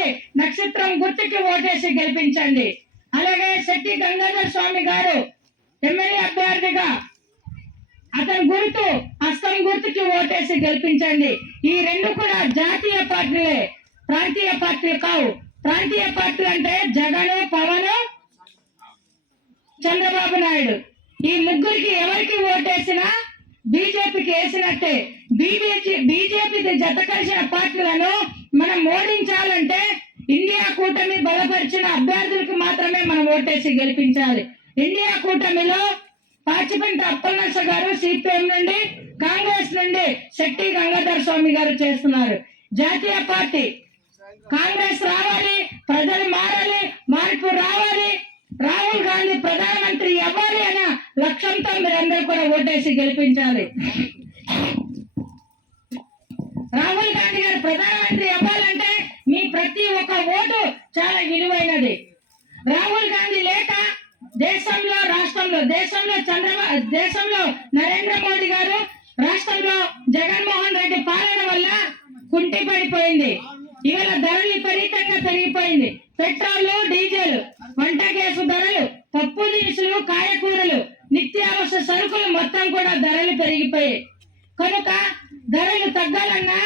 కొడవలి నక్షత్రం గుర్తుకి ఓటేసి గెలిపించండి. అలాగే శెట్టి గంగాధర్ స్వామి గారు ఎమ్మెల్యే అభ్యర్థిగా అతని గుర్తు హస్తం గుర్తుకి ఓటేసి గెలిపించండి. ఈ రెండు కూడా జాతీయ పార్టీలే, ప్రాంతీయ పార్టీలు కావు. ప్రాంతీయ పార్టీలు అంటే జగన్, పవన్, చంద్రబాబు నాయుడు. ఈ ముగ్గురికి ఎవరికి ఓటేసినా బీజేపీకి వేసినట్టే. బీజేపీ జత కలిసిన పార్టీలను మనం ఓడించాలంటే ఇండియా కూటమి బలపరిచిన అభ్యర్థులకు మాత్రమే మనం ఓటేసి గెలిపించాలి. ఇండియా కూటమిలో పాచిపెంట అప్పలనర్స గారు సిపిఎం నుండి, కాంగ్రెస్ నుండి శెట్టి గంగాధర్ స్వామి గారు చేస్తున్నారు. జాతీయ పార్టీ కాంగ్రెస్ రావాలి, ప్రజలు మారాలి, మార్పు రావాలి, రాహుల్ గాంధీ ప్రధానమంత్రి అవ్వాలి అన్న లక్ష్యంతో మీరందరూ కూడా ఓటేసి గెలిపించాలి. రాహుల్ గాంధీ గారు ప్రధానమంత్రి అవ్వాలంటే మీ ప్రతి ఒక్క ఓటు చాలా విలువైనది. రాహుల్ గాంధీ లేక దేశంలో, రాష్ట్రంలో, దేశంలో నరేంద్ర మోడీ గారు, రాష్ట్రంలో జగన్మోహన్ రెడ్డి పాలన వల్ల కుంటి పడిపోయింది. ఇవాళ ధరలు విపరీతంగా పెరిగిపోయింది. పెట్రోల్, డీజిల్, వంట గ్యాస్ ధరలు, పప్పు దినుసులు, కాయకూరలు, నిత్యావసర సరుకులు మొత్తం కూడా ధరలు పెరిగిపోయాయి. కనుక ధరలు తగ్గాలన్నా,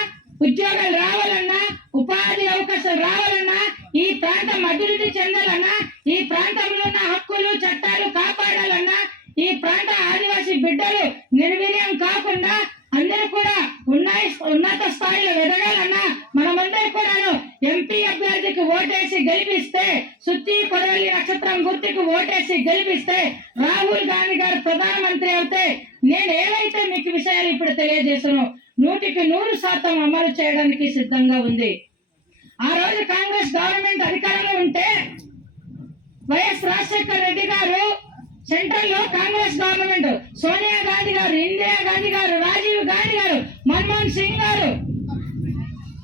ఉద్యోగాలు రావాలన్నా, ఉపాధి అవకాశాలు రావాలన్నా, ఈ ప్రాంతం అభివృద్ధి చెందాలన్నా, ఈ ప్రాంతంలో ఉన్న హక్కులు చట్టాలు కాపాడాలన్నా, ఈ ప్రాంత ఆదివాసీ బిడ్డలు నిర్వీర్యం కాకుండా అందరూ కూడా ఉన్నత స్థాయిలో ఎదగాలన్నా మనమందరూ కూడాను ఎంపీ అభ్యర్థికి ఓటేసి గెలిపిస్తే, సుత్తి కొడవలి నక్షత్రం గుర్తుకు ఓటేసి గెలిపిస్తే రాహుల్ గాంధీ గారు ప్రధానమంత్రి అయితే నేను ఏవైతే మీకు విషయాలు ఇప్పుడు తెలియజేసానో 100% అమలు చేయడానికి సిద్ధంగా ఉంది. ఆ రోజు కాంగ్రెస్ గవర్నమెంట్ అధికారంలో ఉంటే వైఎస్ రాజశేఖర రెడ్డి గారు, సెంట్రల్ లో కాంగ్రెస్ గవర్నమెంట్, సోనియా గాంధీ గారు, ఇందిరా గాంధీ గారు, రాజీవ్ గాంధీ గారు, మన్మోహన్ సింగ్ గారు,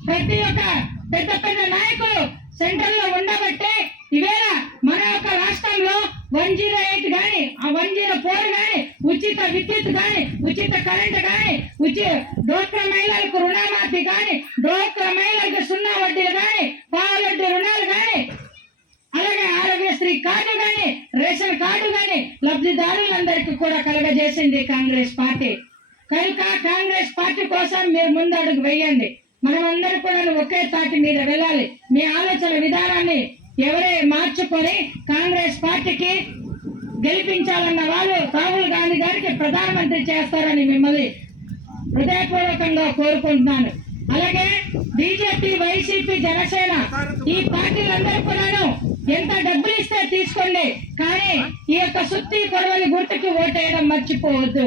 ప్రతి ఒక్క పెద్ద పెద్ద నాయకులు సెంట్రల్ లో ఉండబట్టే ఈవేళ మన యొక్క రాష్ట్రంలో 108 గాని, ఆ 104 గాని, ఉచిత విద్యుత్ గాని, ఉచిత కరెంట్ గాని, డోక్రా మహిళలకు రుణమాఫీ గాని, డోక్రా మహిళలకు 0 వడ్డీలు గాని, పాలవడ్డీ రుణాలు గాని, అలాగే ఆరోగ్యశ్రీ కార్డు గాని, రేషన్ కార్డు గాని లబ్ధిదారులందరికీ కూడా కలగజేసింది కాంగ్రెస్ పార్టీ. కనుక కాంగ్రెస్ పార్టీ కోసం మీరు ముందు అడుగు వేయండి. మనమందరూ కూడా ఒకే తాటి మీద వెళ్ళాలి. మీ ఆలోచన విధానాన్ని ఎవరే మార్చుకొని కాంగ్రెస్ పార్టీకి గెలిపించాలన్న వాళ్ళు రాహుల్ గాంధీ గారికి ప్రధానమంత్రి చేస్తారని మిమ్మల్ని హృదయపూర్వకంగా కోరుకుంటున్నాను. అలాగే బీజేపీ, వైసీపీ, జనసేన ఈ పార్టీలందరూ కూడాను ఎంత డబ్బులు ఇస్తే తీసుకోండి, కానీ ఈ యొక్క సుత్తి కొడవలి గుర్తుకి ఓటేయడం మర్చిపోవద్దు.